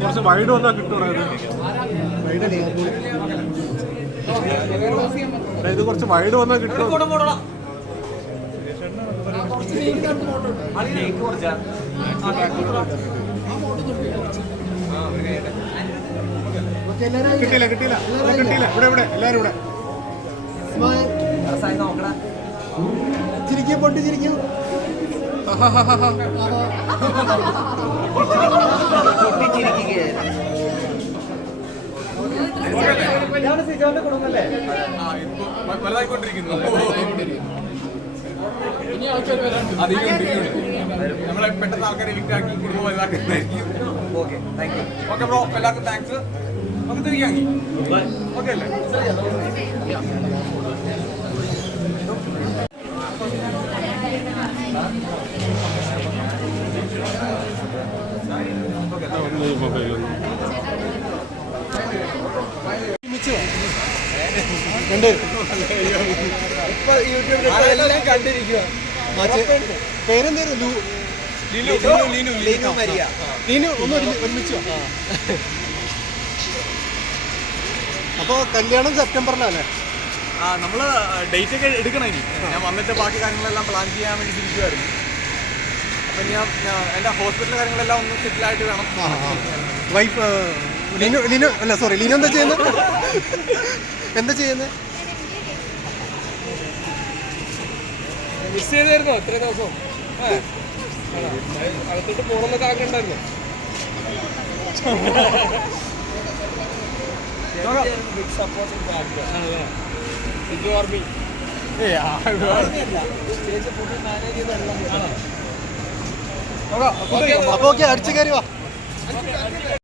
കുറച്ച് വൈഡ് വന്നാൽ കിട്ടും. ഇത് കുറച്ച് വൈഡ് വന്നാൽ കിട്ടും. കിട്ടിയില്ല കിട്ടിയില്ല കിട്ടിയില്ല. ഇവിടെ ഇവിടെ എല്ലാരും ഇവിടെ ചിരിക്കും, പൊട്ടി ചിരിക്കും. നമ്മളെ പെട്ടെന്ന് ആൾക്കാരെ ലിഫ്റ്റാക്കി കുടുംബം വലുതാക്കുന്നതായിരിക്കും. ഓക്കെ ബ്രോ, എല്ലാവർക്കും താങ്ക്സ്. നമുക്ക് തിരികെ ഓക്കെ അല്ലേ? പേരെന്തായിരുന്നു? ഒരുമിച്ചോ? അപ്പൊ കല്യാണം സെപ്റ്റംബറിലല്ലേ? നമ്മള് ഡേറ്റ് ഒക്കെ എടുക്കണം. ഇനി ഞാൻ വന്നിട്ട് ബാക്കി കാര്യങ്ങളെല്ലാം പ്ലാൻ ചെയ്യാൻ വേണ്ടി ഇരിക്കുമായിരുന്നു. അപ്പൊ ഞാൻ എന്റെ ഹോസ്പിറ്റൽ കാര്യങ്ങളെല്ലാം ഒന്ന് സെറ്റിൽ ആയിട്ട് വേണം. വൈഫ് ലീനു അല്ല, സോറി, ലീനു എന്താ ചെയ്യുന്നത്? എന്താ ചെയ്യുന്നത്? മിസ് ചെയ്തായിരുന്നോ ഇത്രയും ദിവസം? അകത്തോട്ട് പോകണമെന്നൊക്കെ ആഗ്രഹം ഉണ്ടായിരുന്നു. അപ്പൊ ഓക്കെ, അടിച്ചു കയറി വാ.